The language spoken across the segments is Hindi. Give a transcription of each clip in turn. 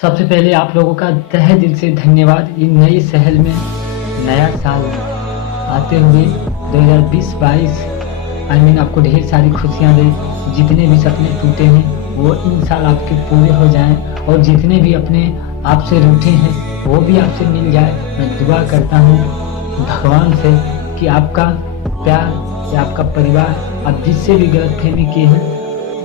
सबसे पहले आप लोगों का तहे दिल से धन्यवाद। ये नए शहर में नया साल आते हुए 2020-22 आपको ढेर सारी खुशियाँ दे। जितने भी सपने टूटे हैं वो इन साल आपके पूरे हो जाएं, और जितने भी अपने आप से रूठे हैं वो भी आपसे मिल जाए। मैं दुआ करता हूँ भगवान से कि आपका प्यार या आपका परिवार आप जिससे भी गलतफहमी किए हैं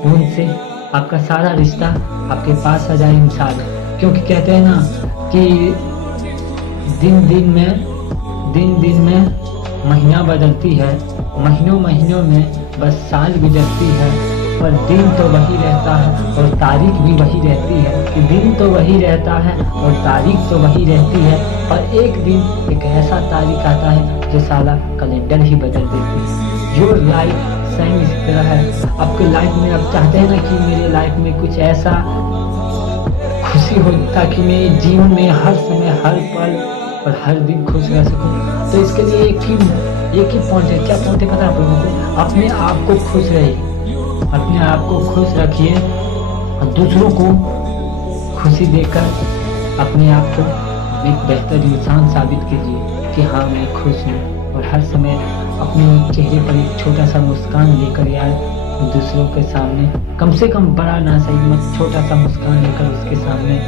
उनसे आपका सारा रिश्ता आपके पास आ जाए इंशाल्लाह। क्योंकि कहते हैं ना कि दिन दिन में महीना बदलती है, महीनों महीनों में बस साल गुजरती है, पर दिन तो वही रहता है और तारीख भी वही रहती है। कि दिन तो वही रहता है और तारीख तो वही रहती है, पर एक दिन एक ऐसा तारीख आता है जो साला कैलेंडर ही बदल देती है। योर लाइफ सेम इसी तरह है। आपके लाइफ में आप चाहते हैं ना कि मेरे लाइफ में कुछ ऐसा खुशी हो ताकि मैं जीवन में हर समय हर पल और हर दिन खुश रह सकूं, तो इसके लिए एक ही पॉइंट है। क्या पॉइंट है पता है आप लोगों को? अपने आप को खुश रहिए, अपने आप को खुश रखिए और दूसरों को खुशी देकर अपने आप को एक बेहतर इंसान साबित कीजिए कि हाँ मैं खुश हूँ। और हर समय अपने चेहरे पर एक छोटा सा मुस्कान लेकर यार दूसरों के सामने, कम से कम बड़ा ना सही मत, छोटा सा मुस्कान लेकर उसके सामने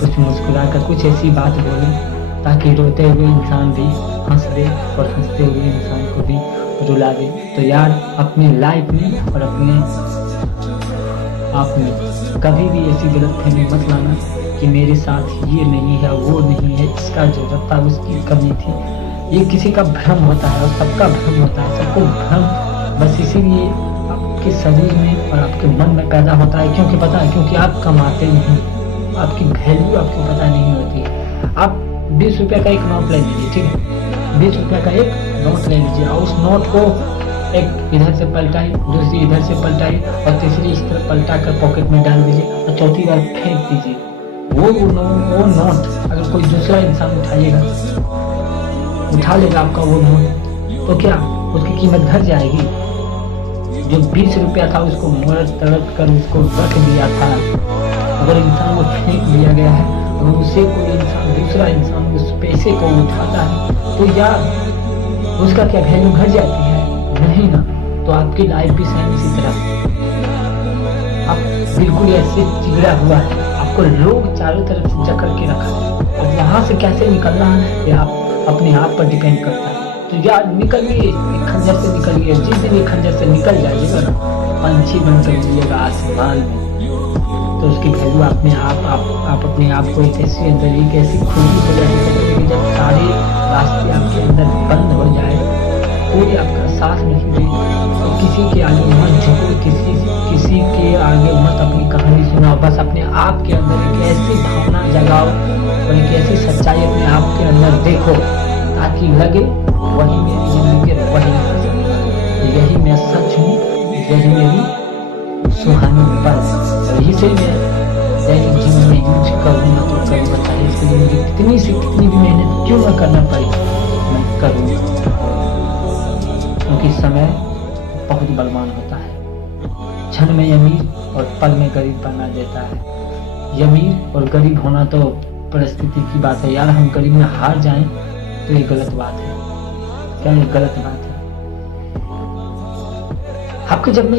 कुछ मुस्कुरा कर कुछ ऐसी बात बोले ताकि रोते हुए इंसान भी हंस दे और हंसते हुए इंसान को भी रुला दे। तो यार अपनी लाइफ में और अपने आप में कभी भी ऐसी गलतफहमी मत लाना कि मेरे साथ ये नहीं है वो नहीं है, इसका जरूरत था उसकी कमी थी। ये किसी का भ्रम होता है और सबका भ्रम होता है, सबको भ्रम बस इसीलिए आपके शरीर में और आपके मन में पैदा होता है। क्योंकि पता है, क्योंकि आप कमाते नहीं, आपकी वैल्यू आपको पता नहीं होती है। आप 20 रुपये का एक नोट ले लीजिए, ठीक है, 20 रुपये का एक नोट ले लीजिए और उस नोट को एक इधर से पलटाई, दूसरी इधर से पलटाई और तीसरी इस तरह पलटा कर पॉकेट में डाल दीजिए और चौथी बार फेंक दीजिए। वो नोट अगर कोई दूसरा इंसान उठा लेगा आपका वो नोट, तो क्या उसकी कीमत घट जाएगी? जो 20 रुपया था उसको मोड़ तड़प कर उसको रख दिया था, अगर इंसान को फेंक दिया गया है, अगर उसे कोई इंसान दूसरा इंसान उस पैसे को उठाता है तो यार उसका क्या वैल्यू घट जाती है? नहीं ना। तो आपकी लाइफ भी सेम इसी तरह, आप बिल्कुल ऐसे चिगड़ा हुआ है, आपको लोग चारों तरफ से जकड़ के रखा है। अब वहां से कैसे निकलना है ये आप अपने आप पर डिपेंड करता है। तो यार निकलिए, एक खंजर से निकलिए। जिस दिन एक खंजर से निकल जाइएगा ना, पंछी बन कर जिएगा आसमान में, तो उसकी वैल्यू अपने आप अपने आप को एक ऐसी अंदर एक ऐसी खुशी हो जाती है कि जब सारे रास्ते आपके अंदर बंद हो जाए, कोई आपका साथ नहीं दे, तो किसी के आगे मत झुको, किसी के आगे मत अपनी कहानी सुनाओ। बस अपने आप के अंदर एक ऐसी भावना जगाओ और एक ऐसी सच्चाई अपने आप के अंदर देखो ताकि लगे वही मेरी जिंदगी है, वही यही मैं सच हूँ, यही मेरी सुहानी पल। और इसे मैं दैनिक जीवन में यूज करूँगा तो कभी बताइए इसके लिए मुझे कितनी भी मेहनत क्यों ना करना पड़े, मैं करूँगा। क्योंकि समय बहुत बलवान होता है, क्षण में अमीर और पल में गरीब बना देता है। अमीर और गरीब होना तो परिस्थिति की बात है यार, हम गरीब में हार जाएं तो ये गलत बात है। क्या ये गलत बात है? आपके जब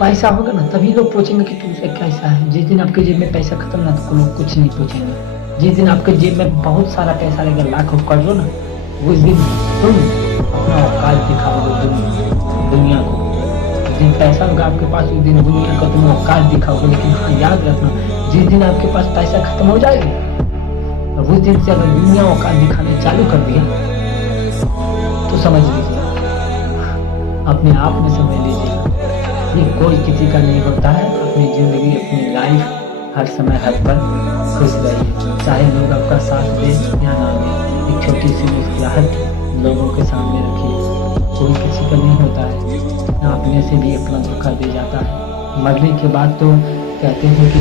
पैसा होगा ना तभी लोग पूछेंगे कि तुमसे कैसा है। जिस दिन आपके जेब में पैसा खत्म ना तो लोग कुछ नहीं पूछेंगे। जिस दिन आपके जेब में बहुत सारा पैसा रहेगा, लाखों करोड़ों ना, उस दिन तुम अपना औकात दिखाओगे दुनिया को। जिस दिन पैसा होगा आपके पास उस दिन दुनिया को तुम औकात दिखाओगे। लेकिन हाँ याद रखना, जिस दिन आपके पास पैसा खत्म हो जाएगा और उस दिन से अगर दुनिया औकात दिखाने चालू कर दिया तो समझ लीजिए, अपने आप में समझ लीजिए, ये कोई किसी का नहीं होता है। अपनी जिंदगी अपनी लाइफ हर समय हर पल खुश रहिए, चाहे लोग आपका साथ दे या ना दे। एक छोटी सी मुस्कुराहट लोगों के सामने रखिए, कोई किसी का नहीं होता है, अपने से भी अपना धोखा दे जाता है। मरने के बाद तो कहते हैं कि